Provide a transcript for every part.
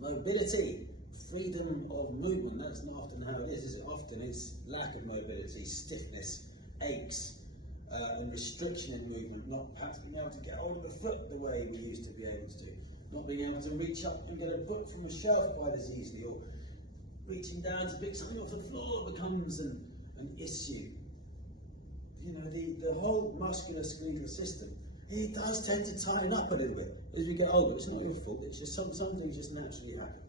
Mobility, freedom of movement, that's not often how it is it? Often it's lack of mobility, stiffness, aches, and restriction in movement, not perhaps being able to get hold of the foot the way we used to be able to do, not being able to reach up and get a book from a shelf quite as easily, or reaching down to pick something off the floor becomes an issue. You know, the whole musculoskeletal system, it does tend to tighten up a little bit as we get older. It's not your fault, it's just some things just naturally happen.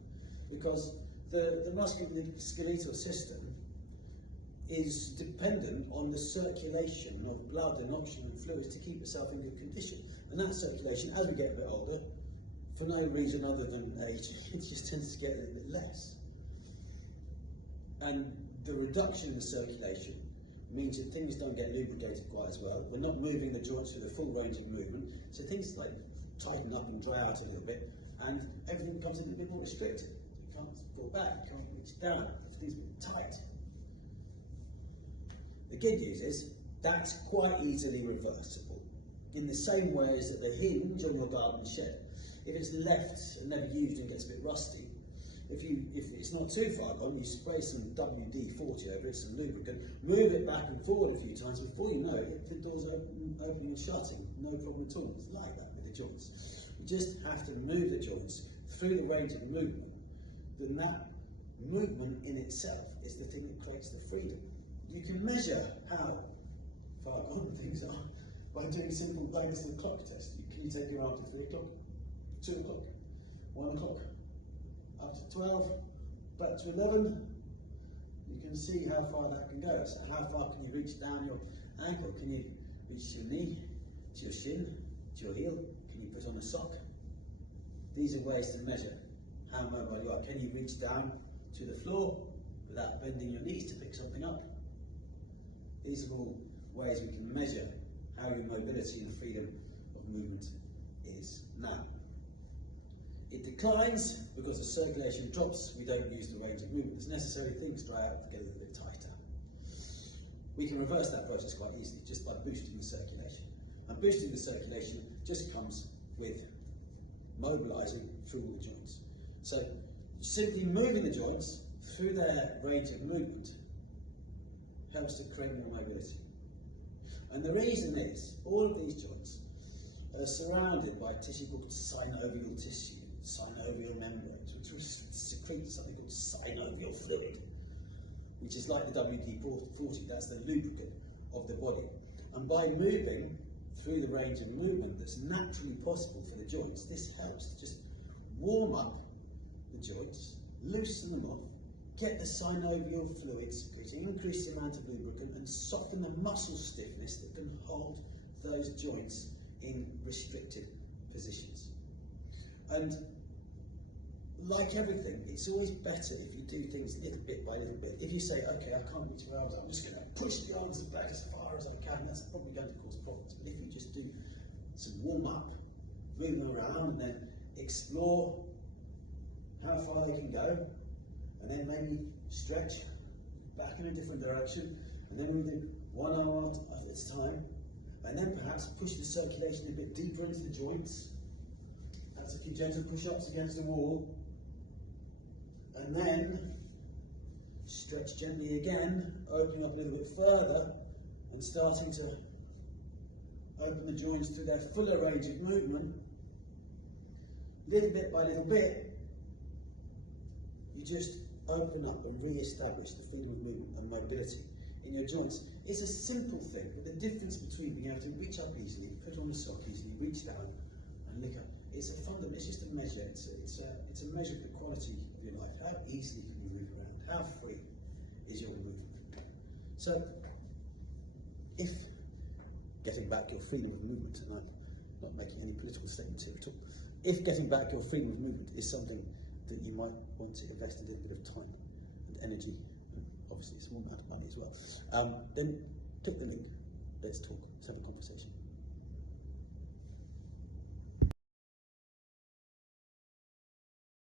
Because the musculoskeletal system is dependent on the circulation of blood and oxygen and fluids to keep itself in good condition. And that circulation, as we get a bit older, for no reason other than age, it just tends to get a little bit less. And the reduction in the circulation means that things don't get lubricated quite as well. We're not moving the joints through the full range of movement, so things like tighten up and dry out a little bit, and everything becomes a little bit more restricted. You can't fall back, you can't reach down, things are tight. The good news is that's quite easily reversible, in the same way as that the hinge on your garden shed, if it's left and never used and gets a bit rusty, if it's not too far gone, you spray some WD-40 over it, some lubricant, move it back and forward a few times, before you know it, the door's opening and shutting, no problem at all. It's like that with the joints. You just have to move the joints through the range of movement. Then that movement in itself is the thing that creates the freedom. You can measure how far gone things are by doing simple bangs of the clock test. Can you take your arm to 3 o'clock, 2 o'clock, 1 o'clock, up to 12, back to 11? You can see how far that can go. So how far can you reach down your ankle? Can you reach your knee, to your shin, to your heel? Can you put on a sock? These are ways to measure how mobile you are. Can you reach down to the floor without bending your knees to pick something up? These are all ways we can measure how your mobility and freedom of movement is. Now, it declines because the circulation drops, we don't use the range of movement. There's necessary things dry out to get a little bit tighter. We can reverse that process quite easily just by boosting the circulation. And boosting the circulation just comes with mobilising through all the joints. So simply moving the joints through their range of movement helps to create more mobility. And the reason is, all of these joints are surrounded by a tissue called synovial tissue, synovial membranes, which secrete something called synovial fluid, which is like the WD-40, that's the lubricant of the body. And by moving through the range of movement that's naturally possible for the joints, this helps to just warm up the joints, loosen them off, get the synovial fluid secreting, increase the amount of lubricant, and soften the muscle stiffness that can hold those joints in restricted positions. And like everything, it's always better if you do things little bit by little bit. If you say, okay, I can't reach my arms, I'm just going to push the arms back as far as I can, that's probably going to cause problems. But if you just do some warm up, moving around, and then explore how far they can go, and then maybe stretch back in a different direction, and then move it one arm at a time, and then perhaps push the circulation a bit deeper into the joints. That's a few gentle push-ups against the wall, and then stretch gently again, opening up a little bit further, and starting to open the joints to their fuller range of movement. Little bit by little bit, you just open up and re-establish the freedom of movement and mobility in your joints. It's a simple thing, but the difference between being able to reach up easily, put on a sock easily, reach down and look up, it's a fundamental, it's just a measure, it's a measure of the quality of your life. How easily can you move around? How free is your movement? So, if getting back your freedom of movement, and I'm not making any political statements here at all, if getting back your freedom of movement is something that you might want to invest a little bit of time and energy, and obviously a small amount of money as well, then click the link, let's talk, let's have a conversation.